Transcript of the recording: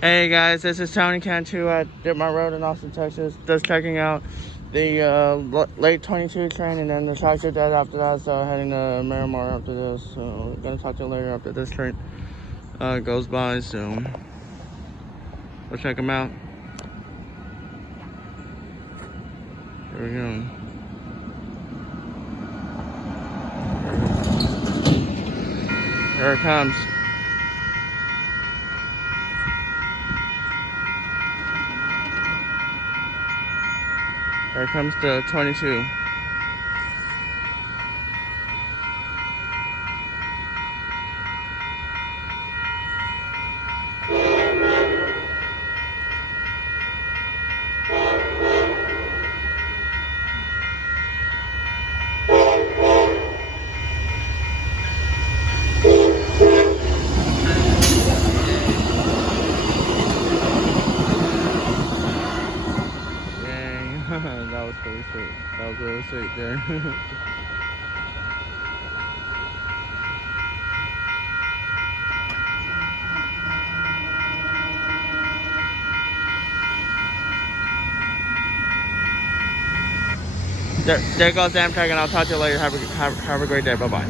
Hey guys, this is Tony Cantu at Dittmar Road in Austin, Texas. Just checking out the late 22 train, and then the tractor dead after that, so heading to Miramar after this. So gonna talk to you later after this train goes by, so let's check them out. Here we go. Here it comes. Here comes the 22. Yay. That was pretty sweet. That was really sweet there. There goes Amtrak, and I'll talk to you later. Have a great day. Bye-bye.